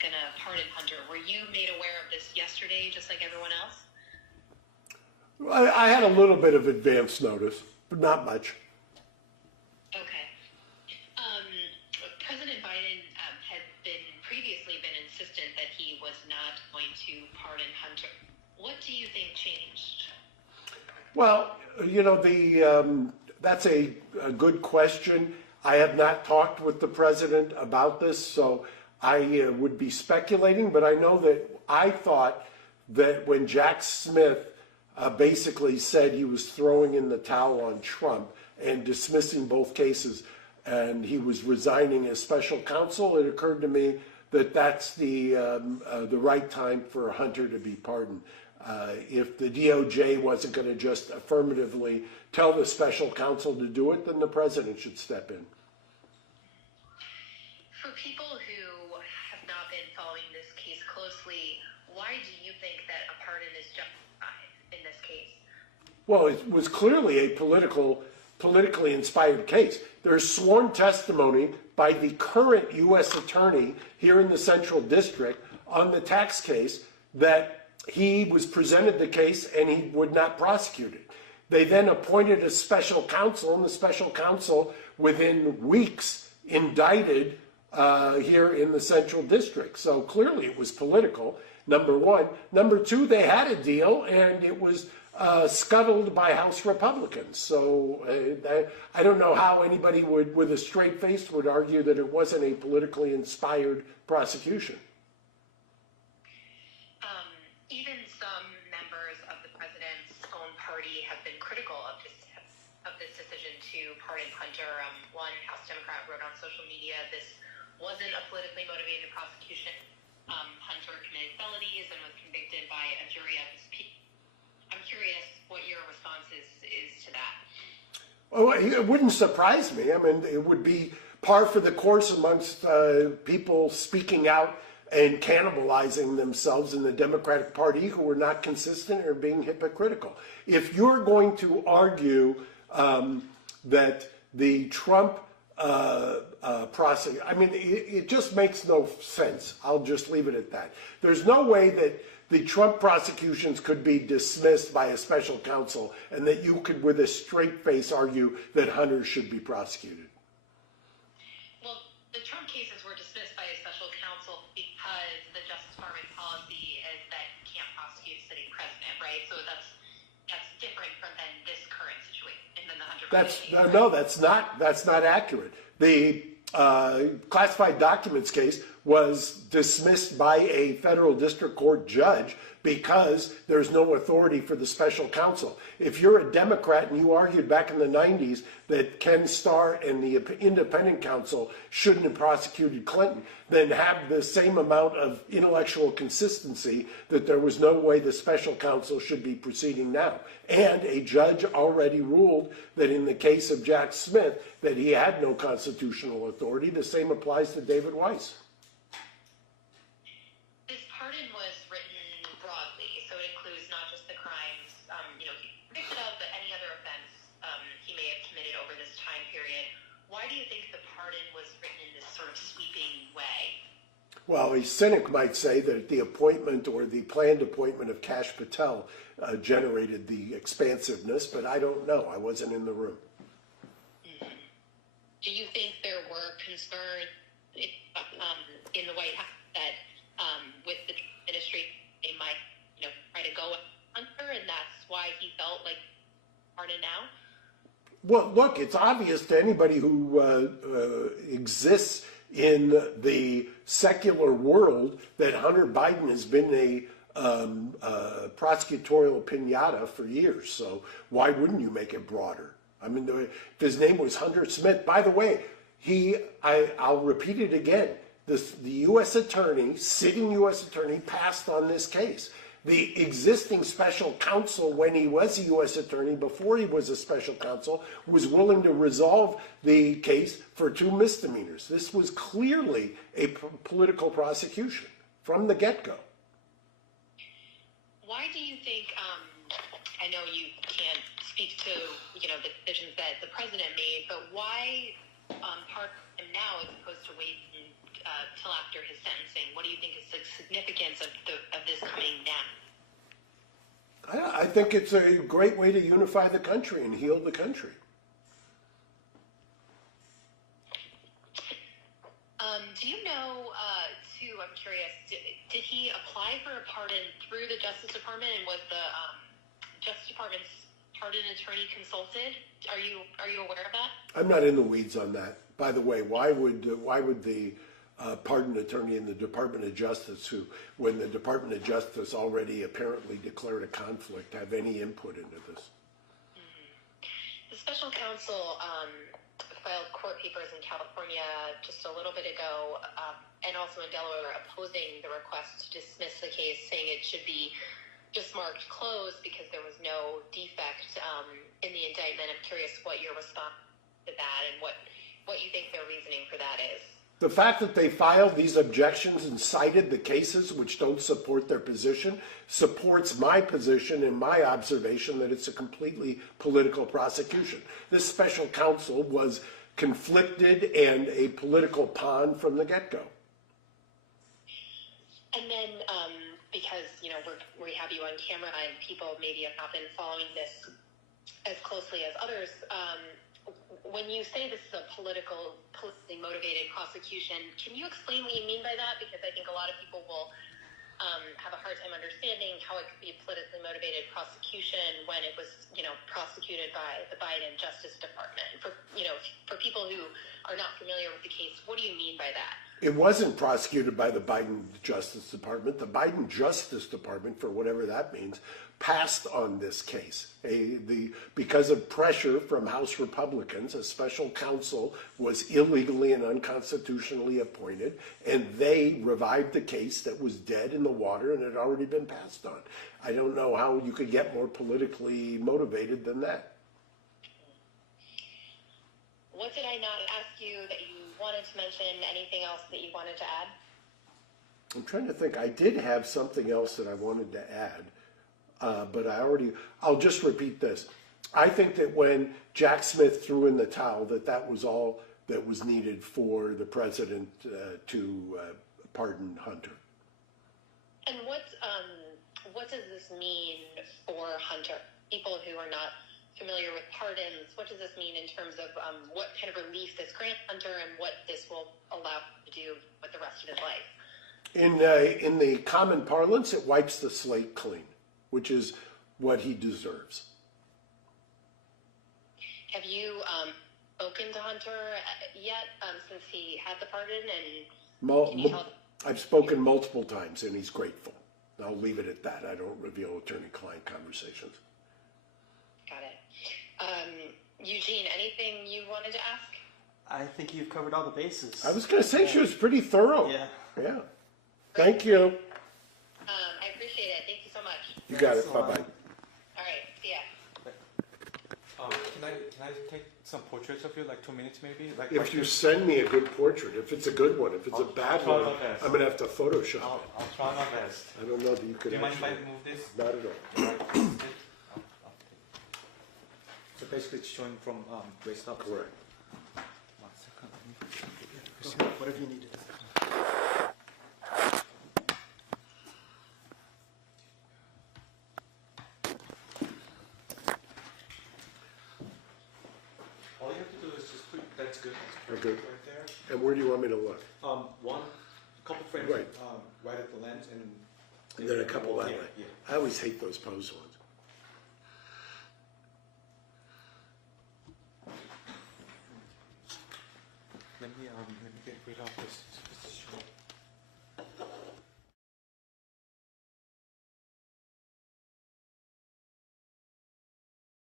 going to pardon Hunter. Were you made aware of this yesterday, just like everyone else? I had a little bit of advance notice, but not much. Okay. President Biden had previously been insistent that he was not going to pardon Hunter. What do you think changed? Well, you know, that's a good question. I have not talked with the president about this, so I would be speculating, but I know that I thought that when Jack Smith basically said he was throwing in the towel on Trump and dismissing both cases, and he was resigning as special counsel, it occurred to me that that's the right time for Hunter to be pardoned. If the DOJ wasn't going to just affirmatively tell the special counsel to do it, then the president should step in. For people who have not been following this case closely, why do you think that a pardon is justified in this case? Well, it was clearly a politically inspired case. There's sworn testimony by the current U.S. attorney here in the Central District on the tax case that he was presented the case and he would not prosecute it. They then appointed a special counsel, and the special counsel within weeks indicted here in the Central District. So clearly it was political, number one. Number two, they had a deal and it was scuttled by House Republicans. So I don't know how anybody would, with a straight face, would argue that it wasn't a politically inspired prosecution. Even some members of the president's own party have been critical of this decision to pardon Hunter. One House Democrat wrote on social media, this wasn't a politically motivated prosecution. Hunter committed felonies and was convicted by a jury of his peers. I'm curious what your response is to that. Oh, it wouldn't surprise me. I mean, it would be par for the course amongst people speaking out and cannibalizing themselves in the Democratic Party who were not consistent or being hypocritical. If you're going to argue that the Trump prosecution, I mean, it just makes no sense. I'll just leave it at that. There's no way that the Trump prosecutions could be dismissed by a special counsel and that you could, with a straight face, argue that Hunter should be prosecuted. Well, the Trump cases were dismissed by a special counsel because the Justice Department policy is that you can't prosecute a sitting president, right? So that's different than this current situation and then the Hunter case. No, that's not accurate. The classified documents case was dismissed by a federal district court judge because there's no authority for the special counsel. If you're a Democrat and you argued back in the 90s that Ken Starr and the independent counsel shouldn't have prosecuted Clinton, then have the same amount of intellectual consistency that there was no way the special counsel should be proceeding now. And a judge already ruled that in the case of Jack Smith that he had no constitutional authority. The same applies to David Weiss. This pardon was written broadly, so it includes not just the crimes, he convicted of, but any other offense he may have committed over this time period. Why do you think the pardon was written in this sort of sweeping way? Well, a cynic might say that the appointment or the planned appointment of Kash Patel generated the expansiveness, but I don't know. I wasn't in the room. Mm-hmm. Do you think there were concerns in the White House that with the ministry they might, try to go under, and that's why he felt like pardon now? Well, look, it's obvious to anybody who exists in the secular world that Hunter Biden has been a prosecutorial piñata for years. So why wouldn't you make it broader? I mean, if his name was Hunter Smith, by the way, I'll repeat it again. The U.S. attorney, sitting U.S. attorney, passed on this case. The existing special counsel, when he was a U.S. attorney, before he was a special counsel, was willing to resolve the case for 2 misdemeanors. This was clearly a political prosecution from the get-go. Why do you think, I know you can't speak to, the decisions that the president made, but why pardon him now as opposed to waiting till after his sentencing? What do you think is the significance of this coming down? I think it's a great way to unify the country and heal the country. Do you know, too, I'm curious, did he apply for a pardon through the Justice Department, and was the Justice Department's pardon attorney consulted? Are you aware of that? I'm not in the weeds on that. By the way, why would the pardon attorney in the Department of Justice, when the Department of Justice already apparently declared a conflict, have any input into this? Mm-hmm. The special counsel filed court papers in California just a little bit ago, and also in Delaware, opposing the request to dismiss the case, saying it should be just marked closed because there was no defect in the indictment. I'm curious what your response to that and what you think their reasoning for that is. The fact that they filed these objections and cited the cases which don't support their position supports my position and my observation that it's a completely political prosecution. This special counsel was conflicted and a political pawn from the get-go. And then, because we have you on camera and people maybe have not been following this as closely as others, when you say this is a politically motivated prosecution, can you explain what you mean by that? Because I think a lot of people will have a hard time understanding how it could be a politically motivated prosecution when it was, prosecuted by the Biden Justice Department. For people who are not familiar with the case, what do you mean by that? It wasn't prosecuted by the Biden Justice Department. The Biden Justice Department, for whatever that means, passed on this case. Because of pressure from House Republicans, a special counsel was illegally and unconstitutionally appointed, and they revived the case that was dead in the water and had already been passed on. I don't know how you could get more politically motivated than that. What did I not ask you that you wanted to mention? Anything else that you wanted to add? I'm trying to think. I did have something else that I wanted to add. But I'll just repeat this. I think that when Jack Smith threw in the towel, that was all that was needed for the president to pardon Hunter. And what does this mean for Hunter? People who are not familiar with pardons, what does this mean in terms of what kind of relief this grants Hunter and what this will allow him to do with the rest of his life? In the common parlance, it wipes the slate clean, which is what he deserves. Have you spoken to Hunter yet since he had the pardon? And can you tell? I've spoken multiple times, and he's grateful. I'll leave it at that. I don't reveal attorney-client conversations. Got it. Eugene, anything you wanted to ask? I think you've covered all the bases. I was going to say she was pretty thorough. Yeah. Yeah. Thank you. I appreciate it. Thank you so much. You got it. Thanks a Bye-bye. lot. All right. See ya. Can I take some portraits of you, like 2 minutes maybe? If you send me a good portrait, if it's a good one, if it's a bad try one, my best. I'm going to have to Photoshop I'll it. try my best. I don't know that you could Do you mind if I actually. move this? Not at all. So basically it's showing from waist up. Correct. 1 second. Whatever you needed. All you have to do is just put, that's good. Okay. Right there. And where do you want me to look? One couple frames Right. right at the lens and And then a couple that yeah, way. yeah. I always hate those pose ones. Let me get rid of this.